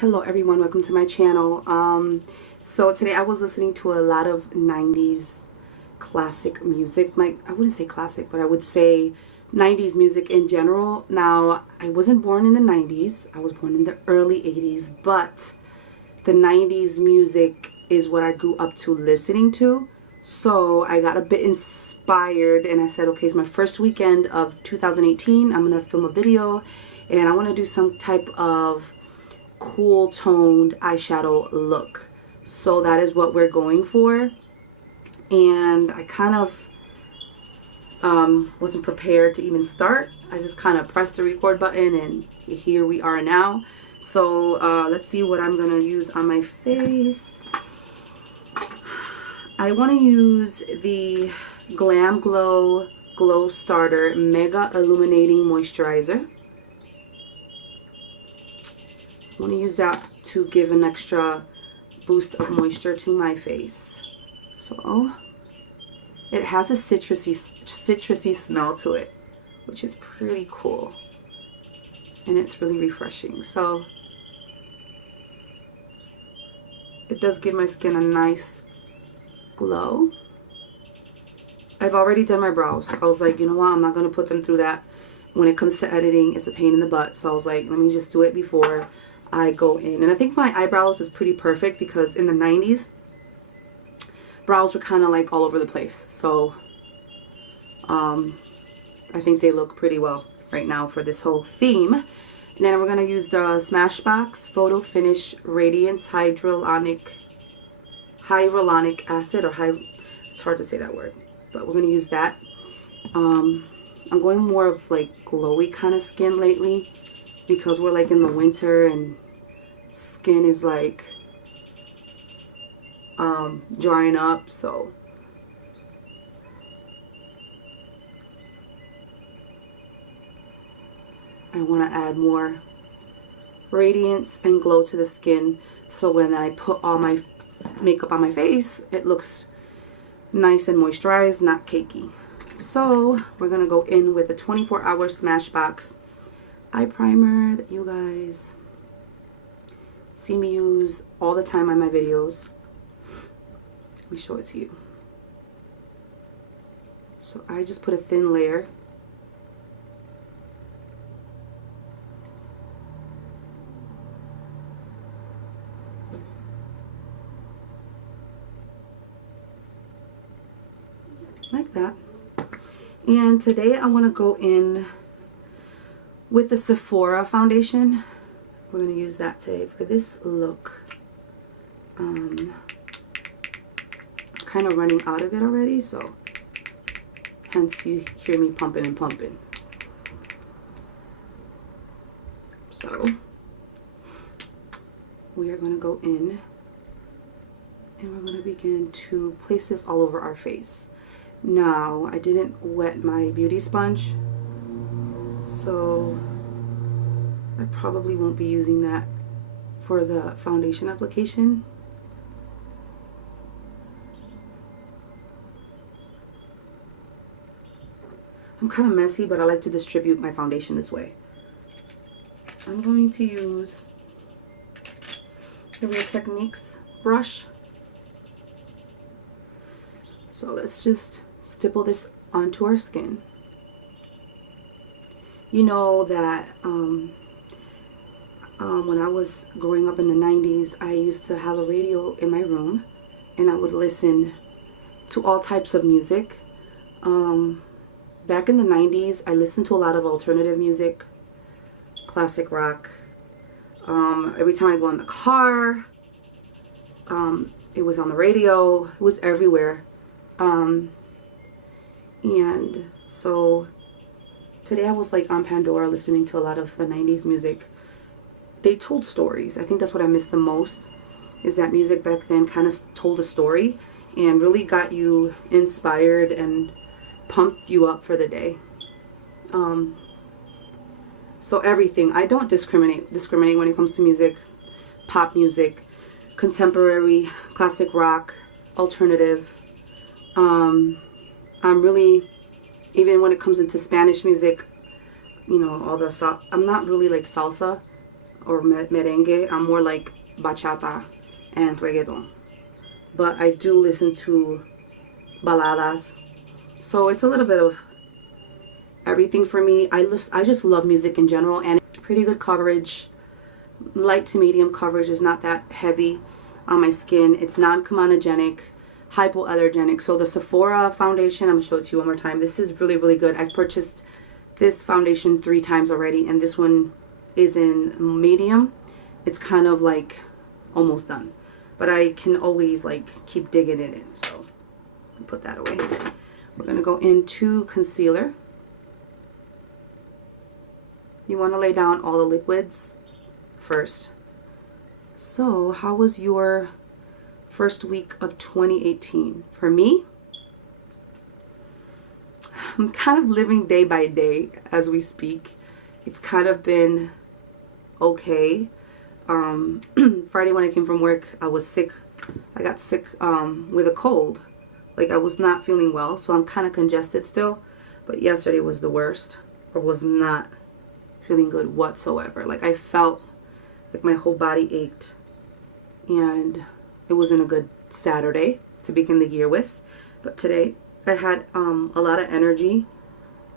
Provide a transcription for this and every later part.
Hello everyone, welcome to my channel. So today I was listening to a lot of 90s classic music. Like, I wouldn't say classic, but I would say 90s music in general. Now, I wasn't born in the 90s. I was born in the early 80s, but the 90s music is what I grew up to listening to. So I got a bit inspired and I said, okay, it's my first weekend of 2018. I'm going to film a video and I want to do some type of cool toned eyeshadow look. So that is what we're going for. And I kind of wasn't prepared to even start. I just kind of pressed the record button and here we are now. So let's see what I'm gonna use on my face. I want to use the Glam Glow Glow Starter Mega Illuminating Moisturizer. I want to use that to give an extra boost of moisture to my face. So it has a citrusy smell to it, which is pretty cool. And it's really refreshing. So it does give my skin a nice glow. I've already done my brows. I was like, you know what? I'm not going to put them through that. When it comes to editing, it's a pain in the butt. So I was like, let me just do it before I go in. And I think my eyebrows is pretty perfect because in the 90s, brows were kind of like all over the place. So I think they look pretty well right now for this whole theme. And then we're going to use the Smashbox Photo Finish Radiance Hyaluronic Acid, or it's hard to say that word, but we're going to use that. I'm going more of like glowy kind of skin lately because we're like in the winter and skin is like drying up. So I want to add more radiance and glow to the skin, so when I put all my makeup on my face, it looks nice and moisturized, not cakey. So we're gonna go in with a 24-hour Smashbox eye primer that you guys see me use all the time on my videos. Let me show it to you. So I just put a thin layer. Like that. And today I want to go in with the Sephora foundation. We're going to use that today for this look. Kind of running out of it already, so hence you hear me pumping and pumping. So we are going to go in and we're going to begin to place this all over our face. Now, I didn't wet my beauty sponge, so I probably won't be using that for the foundation application. I'm kind of messy, but I like to distribute my foundation this way. I'm going to use the Real Techniques brush. So let's just stipple this onto our skin. You know that when I was growing up in the 90s, I used to have a radio in my room and I would listen to all types of music. Back in the 90s, I listened to a lot of alternative music, classic rock. Every time I go in the car, it was on the radio, it was everywhere. And so today I was like on Pandora listening to a lot of the 90s music. They told stories. I think that's what I miss the most, is that music back then kind of told a story and really got you inspired and pumped you up for the day. So everything, I don't discriminate when it comes to music. Pop music, contemporary, classic rock, alternative. I'm really, even when it comes into Spanish music, you know, all the I'm not really like salsa. or merengue. I'm more like bachata and reggaeton. But I do listen to baladas. So it's a little bit of everything for me. I just love music in general, and pretty good coverage. Light to medium coverage, is not that heavy on my skin. It's non-comedogenic, hypoallergenic. So the Sephora foundation, I'm gonna show it to you one more time. This is really, really good. I've purchased this foundation 3 times already, and this one is in medium. It's kind of like almost done, but I can always like keep digging in it. So put that away. We're gonna go into concealer. You want to lay down all the liquids first. So how was your first week of 2018? For me, I'm kind of living day by day as we speak. It's kind of been okay. Friday when I came from work, I was sick. I got sick with a cold. Like I was not feeling well, so I'm kind of congested still. But yesterday was the worst. I was not feeling good whatsoever. Like I felt like my whole body ached, and it wasn't a good Saturday to begin the year with. But today I had a lot of energy,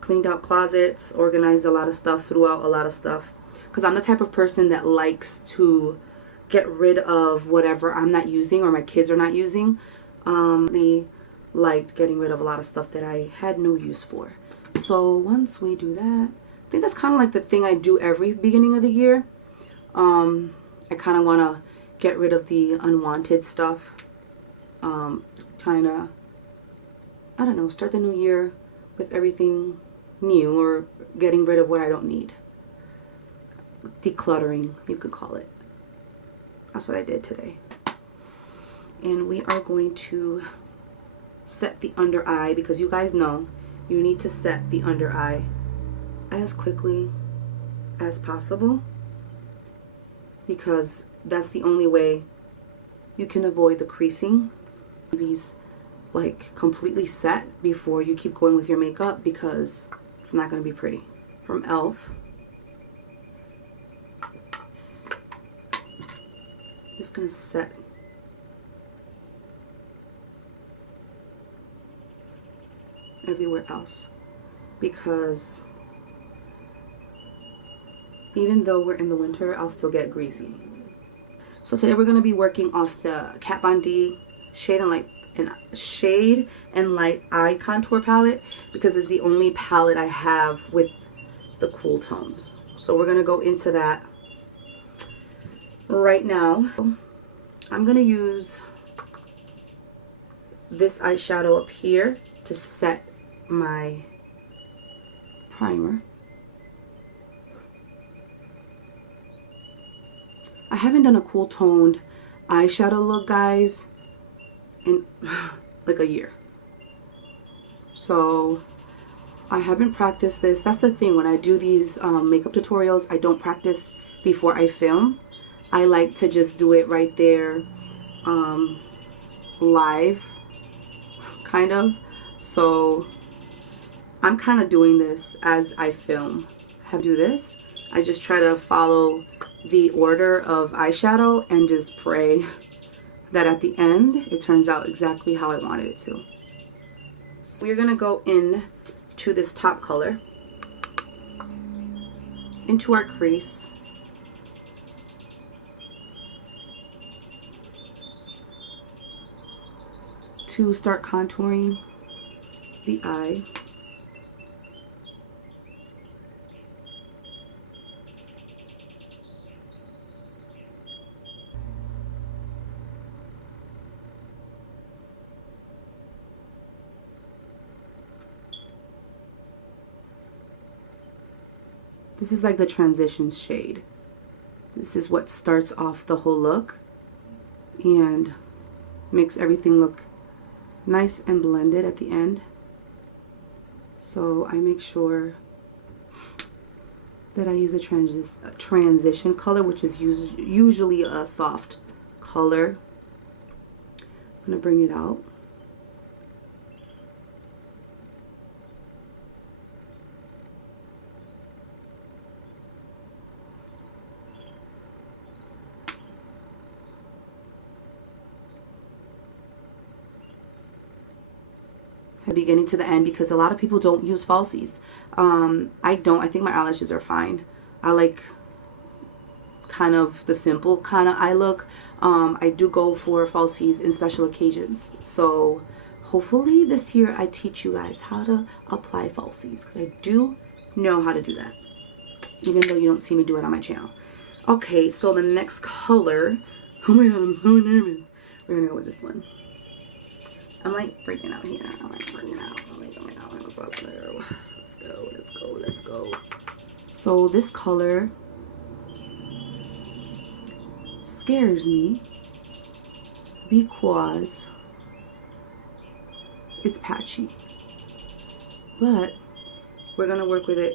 cleaned out closets, organized a lot of stuff, threw out a lot of stuff, because I'm the type of person that likes to get rid of whatever I'm not using or my kids are not using. They liked getting rid of a lot of stuff that I had no use for. So once we do that, I think that's kind of like the thing I do every beginning of the year. I kind of want to get rid of the unwanted stuff. Kind of, I don't know, start the new year with everything new, or getting rid of what I don't need. Decluttering, you could call it. That's what I did today. And we are going to set the under eye, because you guys know you need to set the under eye as quickly as possible, because that's the only way you can avoid the creasing. These like completely set before you keep going with your makeup, because it's not going to be pretty. From e.l.f. Just going to set everywhere else, because even though we're in the winter, I'll still get greasy. So today we're going to be working off the Kat Von D Shade and Light Eye Contour palette, because it's the only palette I have with the cool tones. So we're going to go into that right now. I'm going to use this eyeshadow up here to set my primer. I haven't done a cool toned eyeshadow look, guys, in like a year. So I haven't practiced this. That's the thing, when I do these makeup tutorials, I don't practice before I film. I like to just do it right there, live, kind of. So I'm kind of doing this as I film. I do this. I just try to follow the order of eyeshadow and just pray that at the end it turns out exactly how I wanted it to. So we're gonna go in to this top color, into our crease, to start contouring the eye. This is like the transition shade. This is what starts off the whole look and makes everything look nice and blended at the end. So I make sure that I use a transition color, which is usually a soft color. I'm going to bring it out. the beginning to the end, because a lot of people don't use falsies. I don't. I think my eyelashes are fine. I like kind of the simple kind of eye look. I do go for falsies in special occasions. So hopefully this year I teach you guys how to apply falsies, because I do know how to do that, even though you don't see me do it on my channel. Okay, so the next color, oh my god, I'm so nervous. We're gonna go with this one. I'm like freaking out here. I'm like freaking out. Oh my god, let's go, let's go, let's go. So this color scares me because it's patchy, but we're gonna work with it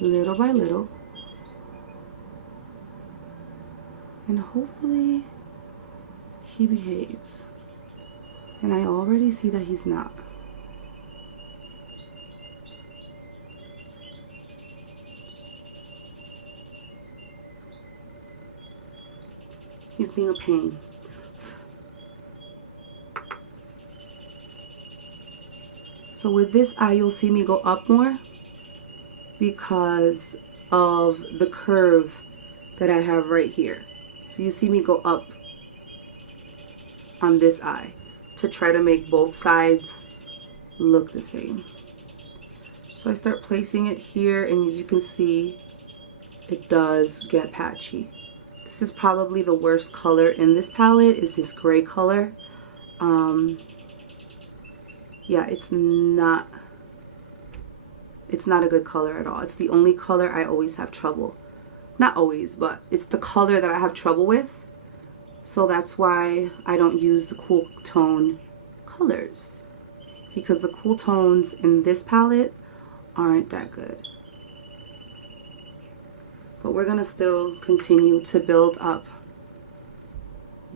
little by little, and hopefully he behaves. And I already see that he's not. He's being a pain. So with this eye, you'll see me go up more because of the curve that I have right here. So you see me go up on this eye to try to make both sides look the same. So I start placing it here, and as you can see, it does get patchy. This is probably the worst color in this palette, is this gray color. Yeah, it's not a good color at all. It's the only color I always have trouble. Not always, but it's the color that I have trouble with. So that's why I don't use the cool tone colors, because the cool tones in this palette aren't that good. But we're gonna still continue to build up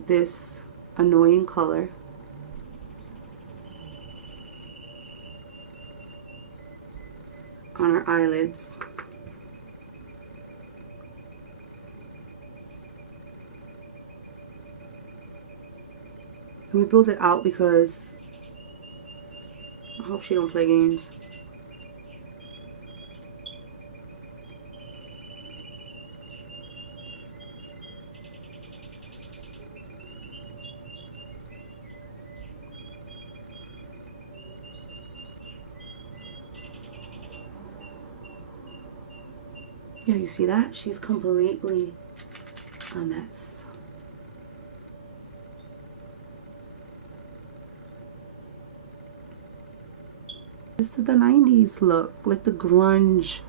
this annoying color. On our eyelids. And we build it out because I hope she don't play games. Yeah, you see that? She's completely a mess. This is the 90s look, like the grunge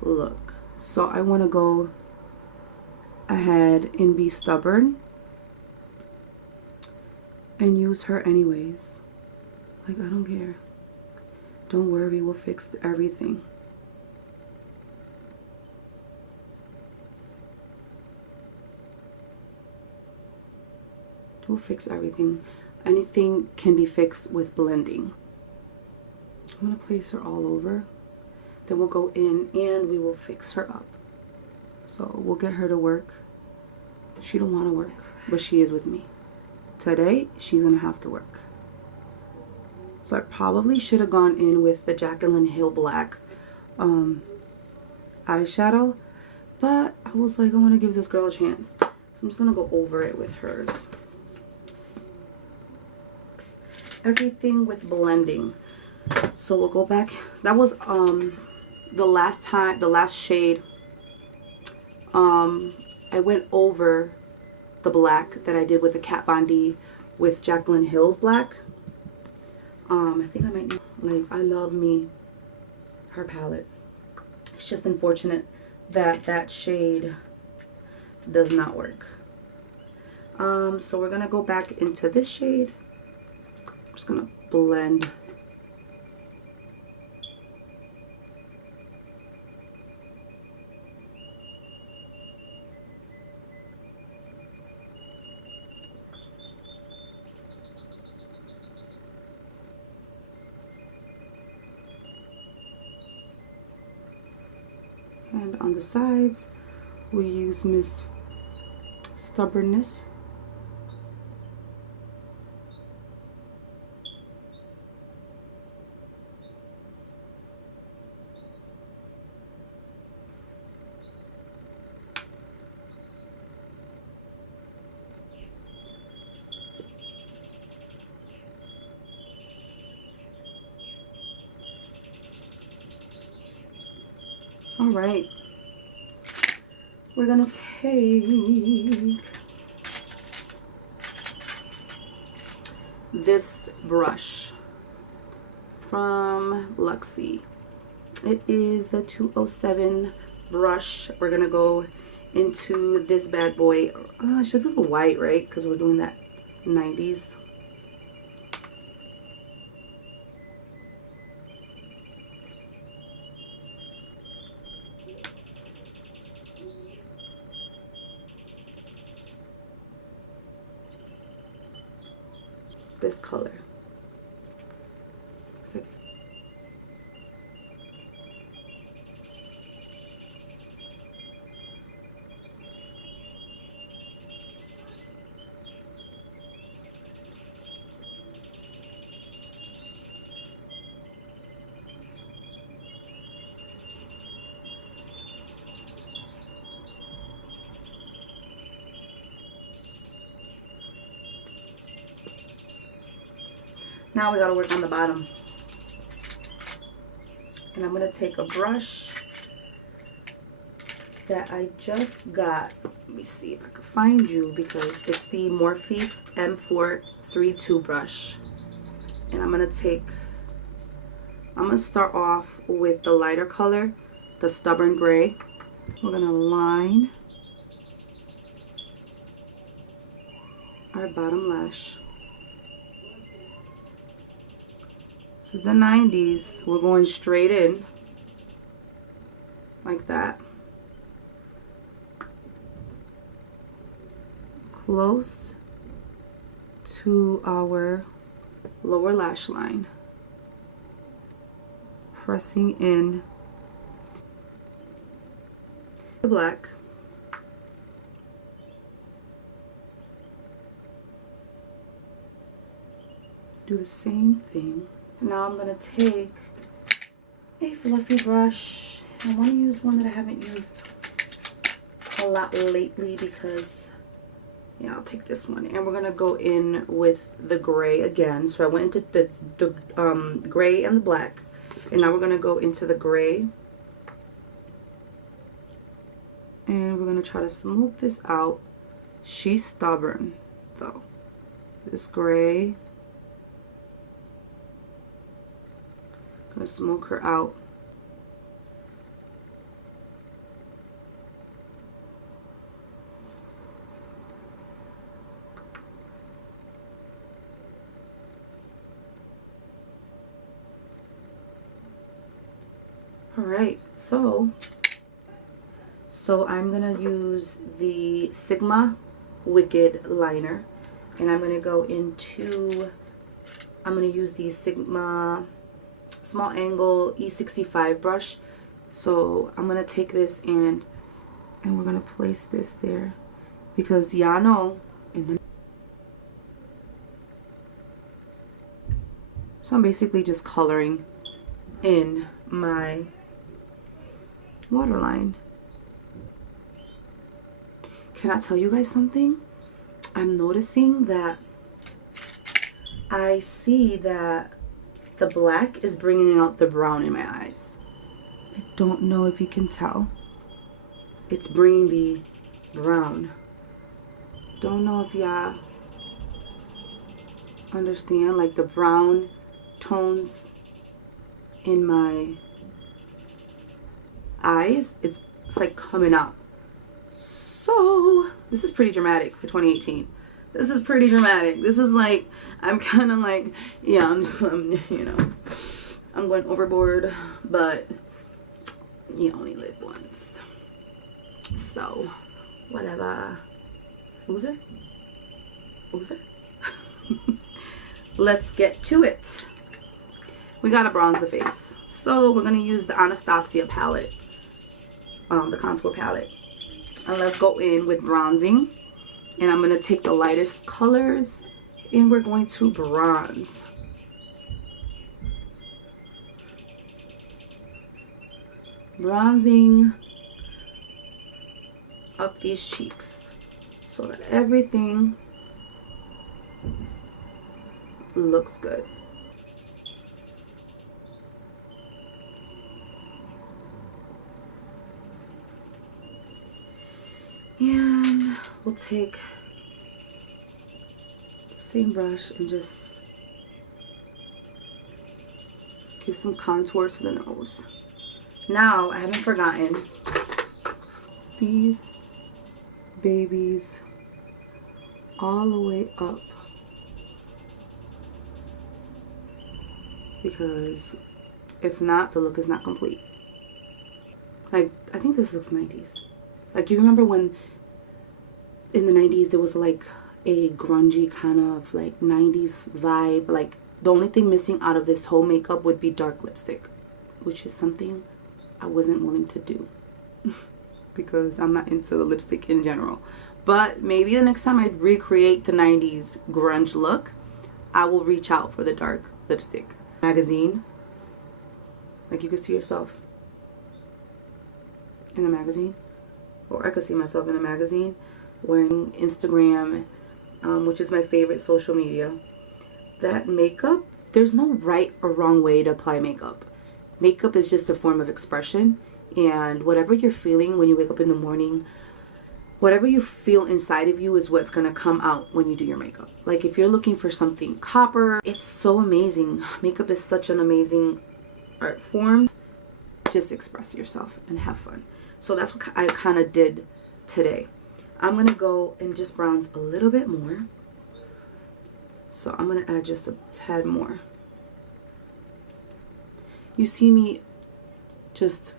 look. So I want to go ahead and be stubborn and use her anyways. Like, I don't care. Don't worry, we'll fix everything. We'll fix everything. Anything can be fixed with blending. I'm going to place her all over. Then we'll go in and we will fix her up. So we'll get her to work. She don't want to work, but she is with me. Today, she's going to have to work. So I probably should have gone in with the Jaclyn Hill black eyeshadow. But I was like, I want to give this girl a chance. So I'm just going to go over it with hers. Everything with blending. So we'll go back. That was the last shade. I went over the black that I did with the Kat Von D with Jaclyn Hill's black. I think I might need, like, I love me her palette. It's just unfortunate that that shade does not work. So we're gonna go back into this shade. I'm just gonna blend. And on the sides, we use Miss Stubbornness. All right, we're gonna take this brush from Luxie. It is the 207 brush. We're gonna go into this bad boy. I should do the white, right? Because we're doing that 90s. This color. So now we gotta work on the bottom. And I'm gonna take a brush that I just got. Let me see if I can find you, because it's the Morphe M432 brush. And I'm gonna start off with the lighter color, the Stubborn Gray. We're gonna line our bottom lash. This is the 90s. We're going straight in like that, close to our lower lash line, pressing in the black. Do the same thing. Now I'm gonna take a fluffy brush. I want to use one that I haven't used a lot lately, because yeah, I'll take this one, and we're gonna go in with the gray again. So I went into the gray and the black, and now we're gonna go into the gray, and we're gonna try to smooth this out. She's stubborn, so this gray, gonna smoke her out. All right, so I'm gonna use the Sigma Wicked liner, and I'm gonna go into, I'm gonna use the Sigma small angle E65 brush. So I'm gonna take this and we're gonna place this there, because y'all know in the, so I'm basically just coloring in my waterline. Can I tell you guys something? I'm noticing that I see that the black is bringing out the brown in my eyes. I don't know if you can tell. It's bringing the brown. Don't know if y'all understand, like the brown tones in my eyes. It's like coming out. So this is pretty dramatic for 2018. This is pretty dramatic. This is like, I'm kind of like, yeah, I'm you know, I'm going overboard, but you only live once. So, whatever. Loser? Let's get to it. We gotta bronze the face. So, we're gonna use the Anastasia palette, the contour palette. And let's go in with bronzing. And I'm going to take the lightest colors and we're going to bronze. Bronzing up these cheeks so that everything looks good. will take the same brush and just give some contour to the nose. Now, I haven't forgotten these babies all the way up, because if not, the look is not complete. Like, I think this looks 90s. Like, you remember when in the 90s there was like a grungy kind of like 90s vibe? Like, the only thing missing out of this whole makeup would be dark lipstick, which is something I wasn't willing to do because I'm not into the lipstick in general. But maybe the next time I recreate the 90s grunge look, I will reach out for the dark lipstick. Magazine, like you can see yourself in the magazine, or I could see myself in a magazine wearing Instagram, which is my favorite social media. That makeup, there's no right or wrong way to apply makeup. Makeup is just a form of expression, and whatever you're feeling when you wake up in the morning, whatever you feel inside of you is what's going to come out when you do your makeup. Like, if you're looking for something copper, it's so amazing. Makeup is such an amazing art form. Just express yourself and have fun. So that's what I kind of did today. I'm going to go and just bronze a little bit more. So I'm going to add just a tad more. You see me just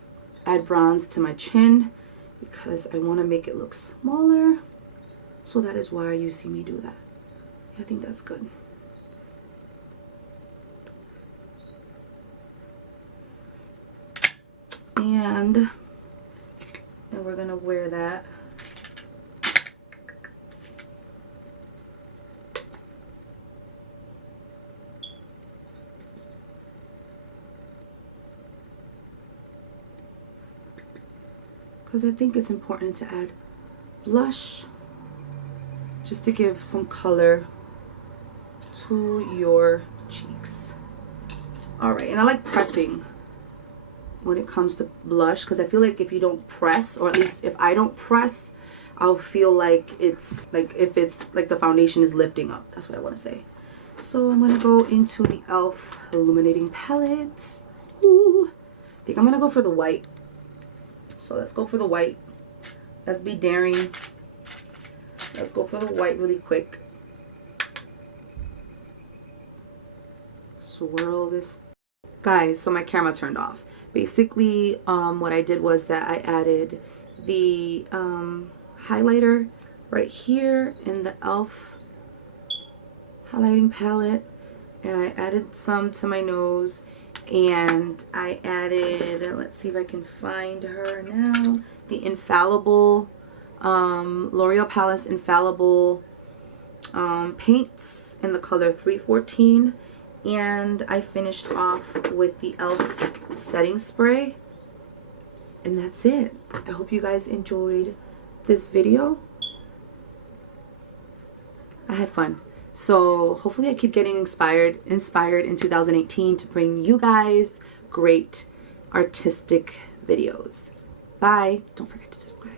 add bronze to my chin because I want to make it look smaller. So that is why you see me do that. I think that's good. And we're going to wear that. Because I think it's important to add blush just to give some color to your cheeks. Alright, and I like pressing when it comes to blush, because I feel like if you don't press, or at least if I don't press, I'll feel like it's like, if it's like the foundation is lifting up. That's what I want to say. So I'm going to go into the e.l.f. illuminating palette. Ooh, I think I'm going to go for the white. So let's go for the white. Let's be daring. Let's go for the white really quick. Swirl this. Guys, so my camera turned off. Basically, what I did was that I added the highlighter right here in the e.l.f. highlighting palette. And I added some to my nose. And I added, let's see if I can find her now, the Infallible, L'Oreal Paris Infallible paints in the color 314. And I finished off with the e.l.f. setting spray. And that's it. I hope you guys enjoyed this video. I had fun. So hopefully I keep getting inspired in 2018 to bring you guys great artistic videos. Bye. Don't forget to subscribe.